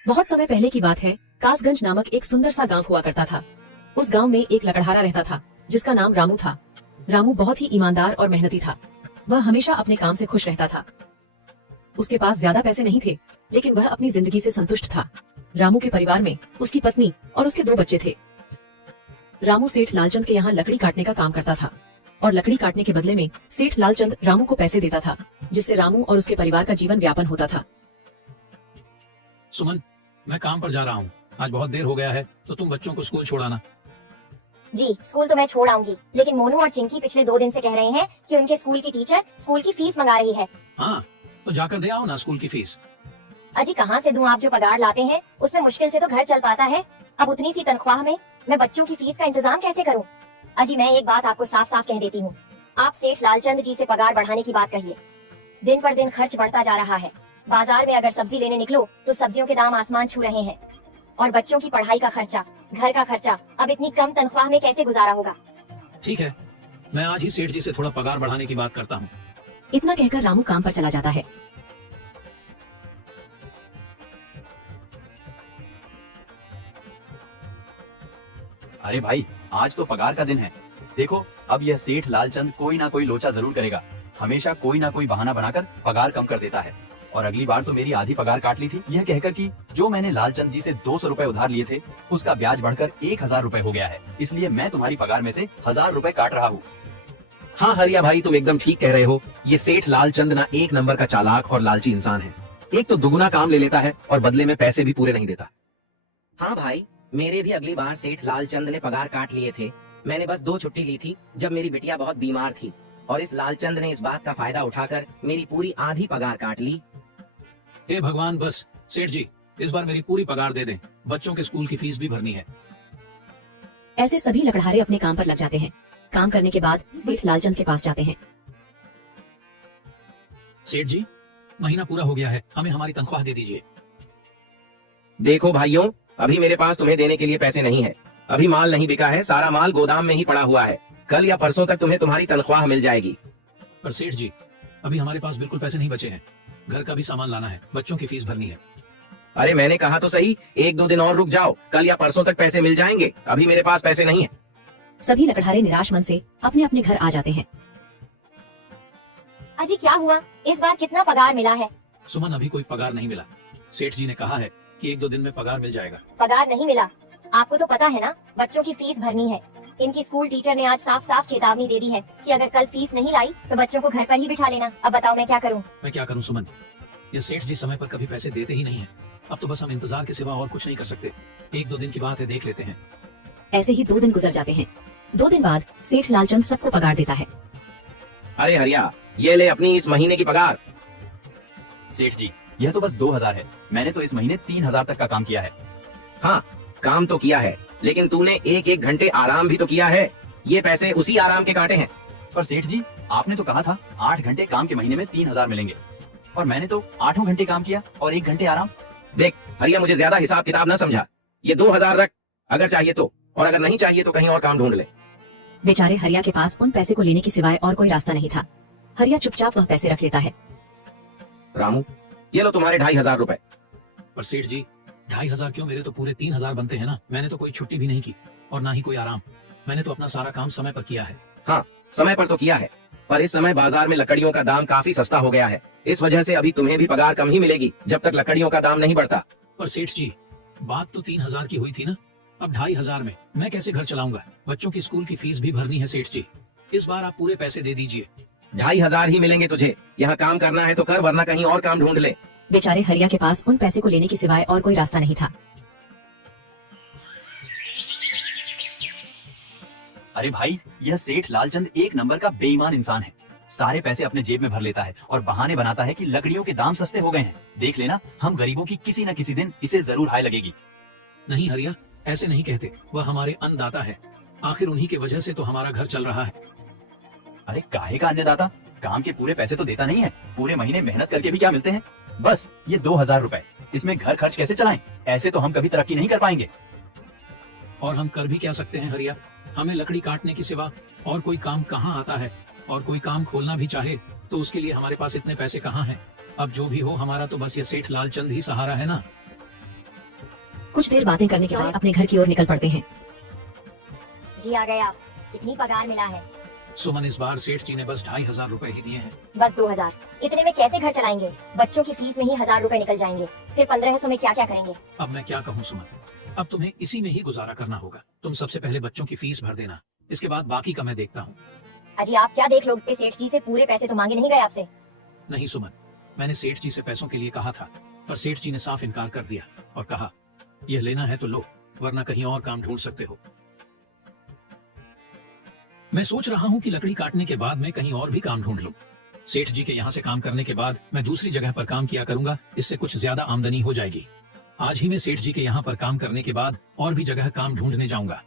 बहुत समय पहले की बात है। कासगंज नामक एक सुंदर सा गांव हुआ करता था। उस गांव में एक लकड़हारा रहता था जिसका नाम रामू था। रामू बहुत ही ईमानदार और मेहनती था। वह हमेशा अपने काम से खुश रहता था। उसके पास ज्यादा पैसे नहीं थे, लेकिन वह अपनी जिंदगी से संतुष्ट था। रामू के परिवार में उसकी पत्नी और उसके 2 बच्चे थे। रामू सेठ लालचंद के यहाँ लकड़ी काटने का काम करता था और लकड़ी काटने के बदले में सेठ लालचंद रामू को पैसे देता था, जिससे रामू और उसके परिवार का जीवन व्यापन होता था। सुमन, मैं काम पर जा रहा हूँ। आज बहुत देर हो गया है, तो तुम बच्चों को स्कूल छोड़ाना। जी, स्कूल तो मैं छोड़ आऊंगी, लेकिन मोनू और चिंकी पिछले 2 दिन से कह रहे हैं कि उनके स्कूल की टीचर स्कूल की फीस मंगा रही है। हाँ, तो जाकर दे आओ ना स्कूल की फीस। अजी कहाँ से दूं? आप जो पगार लाते हैं उसमें मुश्किल से तो घर चल पाता है। अब उतनी सी तनख्वाह में मैं बच्चों की फीस का इंतजाम कैसे करूं? अजी मैं एक बात आपको साफ साफ कह देती हूँ, आप सेठ लालचंद जी से पगार बढ़ाने की बात कहिए। दिन पर दिन खर्च बढ़ता जा रहा है। बाजार में अगर सब्जी लेने निकलो तो सब्जियों के दाम आसमान छू रहे हैं, और बच्चों की पढ़ाई का खर्चा, घर का खर्चा अब इतनी कम तनख्वाह में कैसे गुजारा होगा? ठीक है, मैं आज ही सेठ जी से थोड़ा पगार बढ़ाने की बात करता हूँ। इतना कहकर रामू काम पर चला जाता है। अरे भाई, आज तो पगार का दिन है। देखो, अब यह सेठ लालचंद कोई ना कोई लोचा जरूर करेगा। हमेशा कोई ना कोई बहाना बनाकर पगार कम कर देता है। और अगली बार तो मेरी आधी पगार काट ली थी, यह कहकर कि जो मैंने लालचंद जी से 200 रुपए उधार लिए थे उसका ब्याज बढ़कर 1000 रुपए हो गया है, इसलिए मैं तुम्हारी पगार में से 1000 रुपए काट रहा हूँ। हाँ हरिया भाई, तुम एकदम ठीक कह रहे हो। ये सेठ लालचंद ना एक नंबर का चालाक और लालची इंसान है। एक तो दुगुना काम ले लेता है और बदले में पैसे भी पूरे नहीं देता। हाँ भाई, मेरे भी अगली बार सेठ लालचंद ने पगार काट लिए थे। मैंने बस 2 छुट्टी ली थी जब मेरी बिटिया बहुत बीमार थी, और इस लालचंद ने इस बात का फायदा उठाकर मेरी पूरी आधी पगार काट ली। हे भगवान, बस सेठ जी इस बार मेरी पूरी पगार दे दें। बच्चों के स्कूल की फीस भी भरनी है। ऐसे सभी लकड़हारे अपने काम पर लग जाते हैं। काम करने के बाद सेठ लालचंद के पास जाते हैं। सेठ जी, महीना पूरा हो गया है, हमें हमारी तनख्वाह दे दीजिए। देखो भाइयों, अभी मेरे पास तुम्हें देने के लिए पैसे नहीं है। अभी माल नहीं बिका है, सारा माल गोदाम में ही पड़ा हुआ है। कल या परसों तक तुम्हें तुम्हारी तनख्वाह मिल जाएगी। पर सेठ जी, अभी हमारे पास बिल्कुल पैसे नहीं बचे हैं। घर का भी सामान लाना है, बच्चों की फीस भरनी है। अरे मैंने कहा तो सही, 1-2 दिन और रुक जाओ, कल या परसों तक पैसे मिल जाएंगे। अभी मेरे पास पैसे नहीं है। सभी लकड़हारे निराश मन से अपने अपने घर आ जाते हैं। अजी क्या हुआ? इस बार कितना पगार मिला है? सुमन, अभी कोई पगार नहीं मिला। सेठ जी ने कहा है कि 1-2 दिन में पगार मिल जाएगा। पगार नहीं मिला? आपको तो पता है ना, बच्चों की फीस भरनी है। इनकी स्कूल टीचर ने आज साफ साफ चेतावनी दे दी है कि अगर कल फीस नहीं लाई तो बच्चों को घर पर ही बिठा लेना। अब बताओ मैं क्या करूं? मैं क्या करूं सुमन, ये सेठ जी समय पर कभी पैसे देते ही नहीं है। अब तो बस हम इंतजार के सिवा और कुछ नहीं कर सकते। 1-2 दिन की बात है, देख लेते हैं। ऐसे ही 2 दिन गुजर जाते हैं। 2 दिन बाद सेठ लालचंद सबको पगार देता है। अरे हरिया, ये ले अपनी इस महीने की पगार। सेठ जी, यह तो बस 2000 है। मैंने तो इस महीने 3000 तक का काम किया है। हाँ, काम तो किया है, लेकिन तूने 1-1 घंटे आराम भी तो किया है। ये पैसे उसी आराम के काटे हैं। पर सेठ जी, आपने तो कहा था 8 घंटे काम के महीने में 3000 मिलेंगे, और मैंने तो 8 घंटे काम किया और 1 घंटे आराम। देख हरिया, मुझे ज्यादा हिसाब किताब ना समझा। ये 2000 रख, अगर चाहिए तो, और अगर नहीं चाहिए तो कहीं और काम ढूंढ ले। बेचारे हरिया के पास उन पैसे को लेने के सिवाय और कोई रास्ता नहीं था। हरिया चुपचाप वह पैसे रख लेता है। रामू, ये लो तुम्हारे 2500 रुपए। पर सेठ जी, 2500 क्यों? मेरे तो पूरे 3000 बनते हैं ना। मैंने तो कोई छुट्टी भी नहीं की और ना ही कोई आराम। मैंने तो अपना सारा काम समय पर किया है। हाँ, समय पर तो किया है, पर इस समय बाजार में लकड़ियों का दाम काफी सस्ता हो गया है। इस वजह से अभी तुम्हें भी पगार कम ही मिलेगी जब तक लकड़ियों का दाम नहीं बढ़ता। पर सेठ जी, बात तो 3000 की हुई थी ना। अब 2500 में मैं कैसे घर चलाऊंगा? बच्चों की स्कूल की फीस भी भरनी है। सेठ जी, इस बार आप पूरे पैसे दे दीजिए। 2500 ही मिलेंगे तुझे। यहाँ काम करना है तो कर, वरना कहीं और काम ढूंढ ले। बेचारे हरिया के पास उन पैसे को लेने के सिवाय और कोई रास्ता नहीं था। अरे भाई, यह सेठ लालचंद एक नंबर का बेईमान इंसान है। सारे पैसे अपने जेब में भर लेता है और बहाने बनाता है कि लकड़ियों के दाम सस्ते हो गए हैं। देख लेना, हम गरीबों की किसी न किसी दिन इसे जरूर हाय लगेगी। नहीं हरिया, ऐसे नहीं कहते। वह हमारे अन्नदाता है। आखिर उन्हीं की वजह से तो हमारा घर चल रहा है। अरे काहे का अन्नदाता? काम के पूरे पैसे तो देता नहीं है। पूरे महीने मेहनत करके भी क्या मिलते हैं? बस ये 2000 रुपए। इसमें घर खर्च कैसे चलाएं? ऐसे तो हम कभी तरक्की नहीं कर पाएंगे। और हम कर भी क्या सकते हैं हरिया? हमें लकड़ी काटने के सिवा और कोई काम कहाँ आता है? और कोई काम खोलना भी चाहे तो उसके लिए हमारे पास इतने पैसे कहाँ हैं? अब जो भी हो, हमारा तो बस ये सेठ लालचंद ही सहारा है ना। कुछ देर बातें करने के बाद अपने घर की ओर निकल पड़ते हैं। जी आ गए आप। कितनी पगार मिला है? सुमन, इस बार सेठ जी ने बस 2500 रुपए ही दिए हैं। बस 2000। इतने में कैसे घर चलाएंगे? बच्चों की फीस में ही 1000 रुपए निकल जाएंगे। फिर 1500 में क्या क्या करेंगे? अब मैं क्या कहूँ सुमन, अब तुम्हें इसी में ही गुजारा करना होगा। तुम सबसे पहले बच्चों की फीस भर देना, इसके बाद बाकी का मैं देखता हूँ। अजी आप क्या देख लोगे? सेठ जी से पूरे पैसे तो मांगे नहीं गए आपसे? नहीं सुमन, मैंने सेठ जी से पैसों के लिए कहा था, पर सेठ जी ने साफ इनकार कर दिया और कहा यह लेना है तो लो, वरना कहीं और काम ढूंढ सकते हो। मैं सोच रहा हूँ कि लकड़ी काटने के बाद मैं कहीं और भी काम ढूंढ लूं। सेठ जी के यहाँ से काम करने के बाद मैं दूसरी जगह पर काम किया करूंगा, इससे कुछ ज्यादा आमदनी हो जाएगी। आज ही मैं सेठ जी के यहाँ पर काम करने के बाद और भी जगह काम ढूंढने जाऊंगा।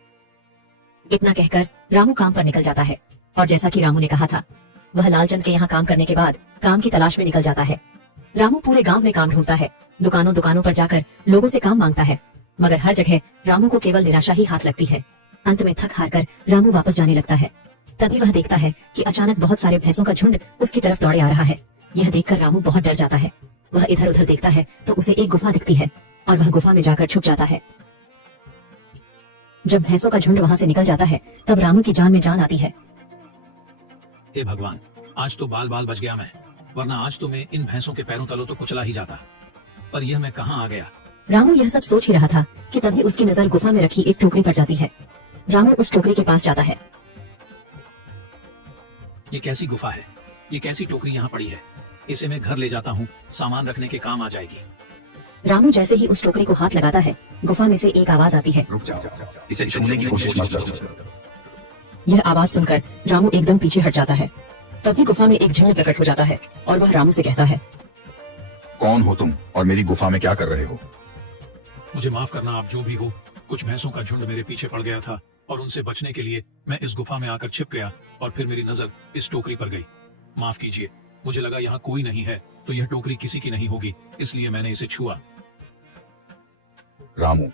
इतना कहकर रामू काम पर निकल जाता है और जैसा कि रामू ने कहा था, वह लालचंद के यहाँ काम करने के बाद काम की तलाश में निकल जाता है। रामू पूरे गांव में काम ढूंढता है, दुकानों दुकानों पर जाकर लोगों से काम मांगता है, मगर हर जगह रामू को केवल निराशा ही हाथ लगती है। अंत में थक हार कर रामू वापस जाने लगता है। तभी वह देखता है कि अचानक बहुत सारे भैंसों का झुंड उसकी तरफ दौड़े आ रहा है। यह देखकर रामू बहुत डर जाता है। वह इधर उधर देखता है तो उसे एक गुफा दिखती है और वह गुफा में जाकर छुप जाता है। जब भैंसों का झुंड वहां से निकल जाता है तब रामू की जान में जान आती है। हे भगवान, आज तो बाल बाल बच गया मैं, वरना आज तो मैं इन भैंसों के पैरों तलों तो कुचला ही जाता। पर यह मैं कहाँ आ गया? रामू यह सब सोच ही रहा था कि तभी उसकी नजर गुफा में रखी एक टोकरी पर जाती है। रामू उस टोकरी के पास जाता है। ये कैसी गुफा है? ये कैसी टोकरी यहाँ पड़ी है? इसे मैं घर ले जाता हूँ, सामान रखने के काम आ जाएगी। रामू जैसे ही उस टोकरी को हाथ लगाता है, गुफा में से एक आवाज आती है। रुक जाओ, इसे छूने की कोशिश मत करो। यह आवाज सुनकर रामू एकदम पीछे हट जाता है। तभी गुफा में एक झुंड प्रकट हो जाता है और वह रामू से कहता है, कौन हो तुम और मेरी गुफा में क्या कर रहे हो? मुझे माफ करना, आप जो भी हो। कुछ भैंसों का झुंड मेरे पीछे पड़ गया था और उनसे बचने के लिए मैं इस गुफा में आकर छिप गया और फिर मेरी नजर इस टोकरी पर गई। माफ कीजिए, मुझे लगा यहाँ कोई नहीं है तो यह टोकरी किसी की नहीं होगी, इसलिए मैंने इसे छुआ। रामू,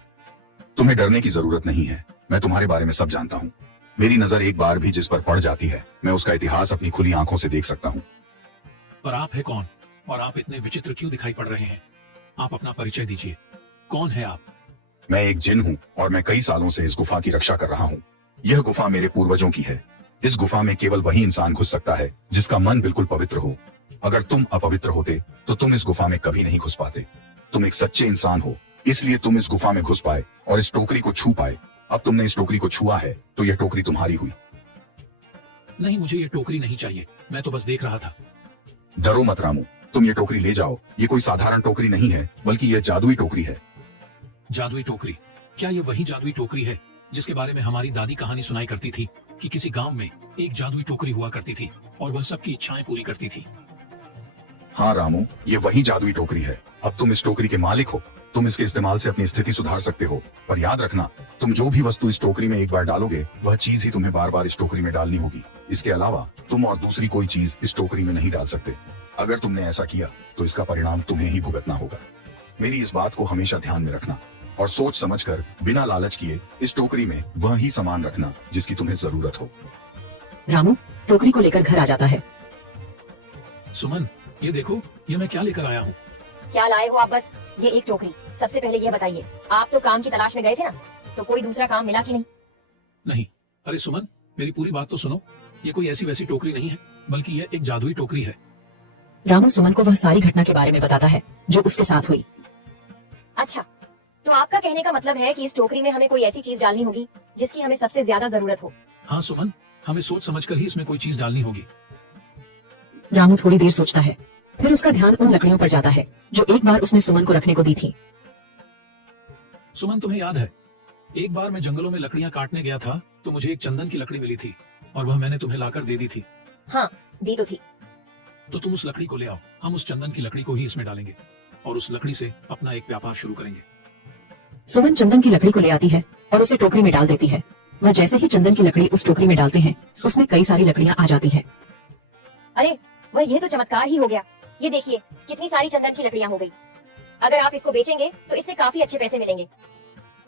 तुम्हें डरने की जरूरत नहीं है। मैं तुम्हारे बारे में सब जानता हूँ। मेरी नजर एक बार भी जिस पर पड़ जाती है, मैं उसका इतिहास अपनी खुली आंखों से देख सकता हूँ। पर आप है कौन और आप इतने विचित्र क्यों दिखाई पड़ रहे हैं? आप अपना परिचय दीजिए, कौन है आप? मैं एक जिन हूँ और मैं कई सालों से इस गुफा की रक्षा कर रहा हूँ। यह गुफा मेरे पूर्वजों की है। इस गुफा में केवल वही इंसान घुस सकता है जिसका मन बिल्कुल पवित्र हो। अगर तुम अपवित्र होते तो तुम इस गुफा में कभी नहीं घुस पाते। तुम एक सच्चे इंसान हो, इसलिए तुम इस गुफा में घुस पाए और इस टोकरी को छू पाए। अब तुमने इस टोकरी को छुआ है तो यह टोकरी तुम्हारी हुई। नहीं, मुझे ये टोकरी नहीं चाहिए, मैं तो बस देख रहा था। डरो मत रामू, तुम ये टोकरी ले जाओ। ये कोई साधारण टोकरी नहीं है, बल्कि यह जादुई टोकरी है। जादुई टोकरी? क्या ये वही जादुई टोकरी है जिसके बारे में हमारी दादी कहानी सुनाई करती थी कि किसी गांव में एक जादुई टोकरी हुआ करती थी और वह सबकी इच्छाएं पूरी करती थी? हाँ रामू, ये वही जादुई टोकरी है। अब तुम इस टोकरी के मालिक हो। तुम इसके इस्तेमाल से अपनी स्थिति सुधार सकते हो। पर याद रखना, तुम जो भी वस्तु इस टोकरी में एक बार डालोगे, वह चीज ही तुम्हें बार बार इस टोकरी में डालनी होगी। इसके अलावा तुम और दूसरी कोई चीज इस टोकरी में नहीं डाल सकते। अगर तुमने ऐसा किया तो इसका परिणाम तुम्हें ही भुगतना होगा। मेरी इस बात को हमेशा ध्यान में रखना और सोच समझकर बिना लालच किए इस टोकरी में वह ही सामान रखना जिसकी तुम्हें जरूरत हो। रामू टोकरी को लेकर घर आ जाता है। सुमन, ये देखो, ये मैं क्या लेकर आया हूँ। क्या लाए हो आप? बस ये एक टोकरी। सबसे पहले यह बताइए, आप तो काम की तलाश में गए थे ना, तो कोई दूसरा काम मिला कि नहीं? नहीं। अरे सुमन, मेरी पूरी बात तो सुनो। ये कोई ऐसी वैसी टोकरी नहीं है, बल्कि यह एक जादुई टोकरी है। रामू सुमन को वह सारी घटना के बारे में बताता है जो उसके साथ हुई। अच्छा, तो आपका कहने का मतलब है कि इस टोकरी में हमें कोई ऐसी चीज डालनी होगी जिसकी हमें सबसे ज्यादा जरूरत हो। हाँ सुमन, हमें सोच समझकर ही इसमें कोई चीज डालनी होगी। रामू थोड़ी देर सोचता है, फिर उसका ध्यान उन लकड़ियों पर जाता है जो एक बार उसने सुमन को रखने को दी थी। सुमन, तुम्हें याद है, एक बार मैं जंगलों में लकड़ियां काटने गया था तो मुझे एक चंदन की लकड़ी मिली थी और वह मैंने तुम्हें लाकर दे दी थी। हाँ, दी तो थी। तो तुम उस लकड़ी को ले आओ, हम उस चंदन की लकड़ी को ही इसमें डालेंगे और उस लकड़ी से अपना एक व्यापार शुरू करेंगे। सुमन चंदन की लकड़ी को ले आती है और उसे टोकरी में डाल देती है। वह जैसे ही चंदन की लकड़ी उस टोकरी में डालते हैं, उसमें कई सारी लकड़ियां आ जाती है। अरे वह, ये तो चमत्कार ही हो गया। ये देखिए, कितनी सारी चंदन की लकड़ियां हो गई। अगर आप इसको बेचेंगे तो इससे काफी अच्छे पैसे मिलेंगे।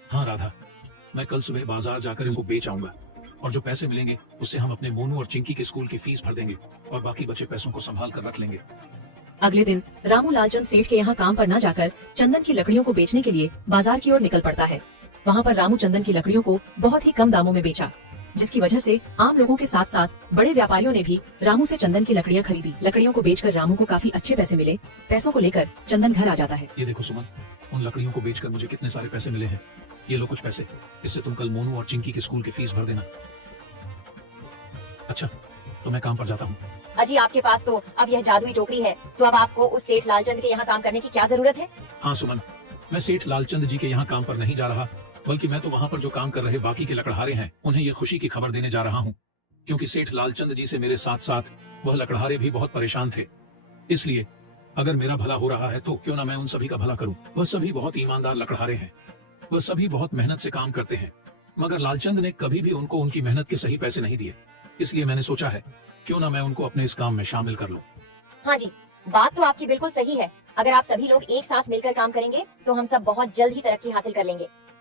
हाँ राधा, मैं कल सुबह बाजार जाकर इनको बेच आऊंगा और जो पैसे मिलेंगे उससे हम अपने मोनू और चिंकी के स्कूल की फीस भर देंगे और बाकी बचे पैसों को संभाल कर रख लेंगे। अगले दिन रामू लालचंद सेठ के यहाँ काम पर न जाकर चंदन की लकड़ियों को बेचने के लिए बाजार की ओर निकल पड़ता है। वहाँ पर रामू चंदन की लकड़ियों को बहुत ही कम दामों में बेचा, जिसकी वजह से आम लोगों के साथ साथ बड़े व्यापारियों ने भी रामू से चंदन की लकड़ियाँ खरीदी। लकड़ियों को बेचकर रामू को काफी अच्छे पैसे मिले। पैसों को लेकर चंदन घर आ जाता है। ये देखो सुमन, उन लकड़ियों को बेचकर मुझे कितने सारे पैसे मिले हैं। ये लो कुछ पैसे, इससे तुम कल मोनू और चिंकी के स्कूल की फीस भर देना। अच्छा, तो मैं काम पर जाता हूँ। अजी आपके पास तो अब यह जादुई टोकरी है, तो अब आपको उस सेठ लालचंद के यहाँ काम करने की क्या जरूरत है? हाँ सुमन, मैं सेठ लालचंद जी के यहाँ काम पर नहीं जा रहा, बल्कि मैं तो वहाँ पर जो काम कर रहे बाकी के लकड़हारे हैं उन्हें ये खुशी की खबर देने जा रहा हूँ, क्योंकि सेठ लालचंद जी से मेरे साथ साथ वह लकड़हारे भी बहुत परेशान थे। इसलिए अगर मेरा भला हो रहा है तो क्यों ना मैं उन सभी का भला करूं। वह सभी बहुत ईमानदार लकड़हारे हैं, वह सभी बहुत मेहनत से काम करते हैं, मगर लालचंद ने कभी भी उनको उनकी मेहनत के सही पैसे नहीं दिए। इसलिए मैंने सोचा है क्यों ना मैं उनको अपने इस काम में शामिल कर लूं। हाँ जी, बात तो आपकी बिल्कुल सही है। अगर आप सभी लोग एक साथ मिलकर काम करेंगे तो हम सब बहुत जल्द ही तरक्की हासिल कर लेंगे।